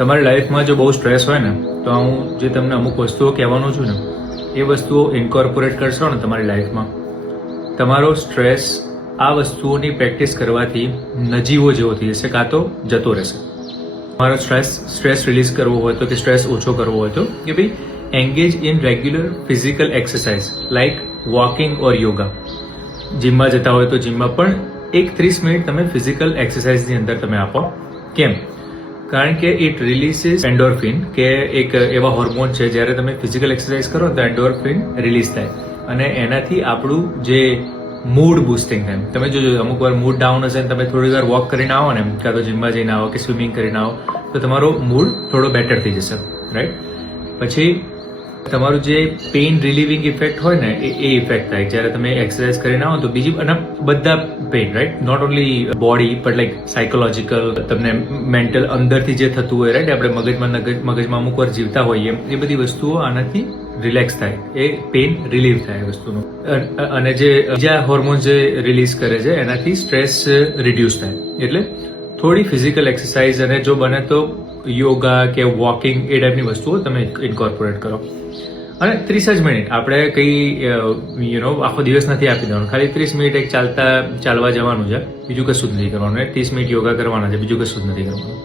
તમારી લાઈફમાં જો બહુ સ્ટ્રેસ હોય ને તો હું જે તમને અમુક વસ્તુઓ કહેવાનો છું ને એ વસ્તુઓ ઇન્કોર્પોરેટ કરશો ને તમારી લાઈફમાં, તમારો સ્ટ્રેસ આ વસ્તુઓની પ્રેક્ટિસ કરવાથી નજીવો જેવો થઈ જશે, કાં તો જતો રહેશે. તમારો સ્ટ્રેસ રિલીઝ કરવો હોય તો કે સ્ટ્રેસ ઓછો કરવો હોય તો કે ભાઈ engage in regular physical exercise like walking or yoga. જીમમાં જતા હોય તો જીમમાં પણ 30 મિનિટ તમે ફિઝિકલ એક્સરસાઇઝની અંદર તમે આપો. કેમ? કારણ કે ઇટ રિલીઝિસ એન્ડોર્ફિન, કે એક એવા હોર્મોન છે જ્યારે તમે ફિઝિકલ એક્સરસાઇઝ કરો તો એન્ડોર્ફિન રિલીઝ થાય અને એનાથી આપણું જે મૂડ બુસ્ટિંગ થાય. તમે જોજો અમુક વાર મૂડ ડાઉન હશે ને તમે થોડી વાર વોક કરીને આવો ને, કાં તો જીમમાં જઈને આવો કે સ્વિમિંગ કરીને આવો તો તમારો મૂડ થોડો બેટર થઈ જશે, રાઈટ? પછી તમારું જે પેઇન રિલીવિંગ ઇફેક્ટ હોય ને એ ઇફેક્ટ થાય જ્યારે તમે એક્સરસાઇઝ કરીને આવો તો. બીજી અને બધા pain, right, not only body but like psychological, તમને મેન્ટલ અંદરથી જે થતું હોય, રાઈટ, આપણે મગજમાં અમુક વાર જીવતા હોઈએ એ બધી વસ્તુઓ આનાથી રિલેક્સ થાય, એ પેઇન રિલીવ થાય વસ્તુનું. અને જે બીજા હોર્મોન જે રિલીઝ કરે છે એનાથી સ્ટ્રેસ રિડ્યુસ થાય. એટલે થોડી ફિઝિકલ એક્સરસાઇઝ અને જો બને તો યોગા કે વોકિંગ એ ટાઈપની વસ્તુઓ તમે ઇન્કોર્પોરેટ કરો. અને 30 જ મિનિટ, આપણે કંઈ આખો દિવસ નથી આપી દેવાનો, ખાલી 30 મિનિટ એક ચાલવા જવાનું છે, બીજું કશું જ નથી કરવાનું. 30 મિનિટ યોગા કરવાના છે, બીજું કશું જ નથી કરવાનું.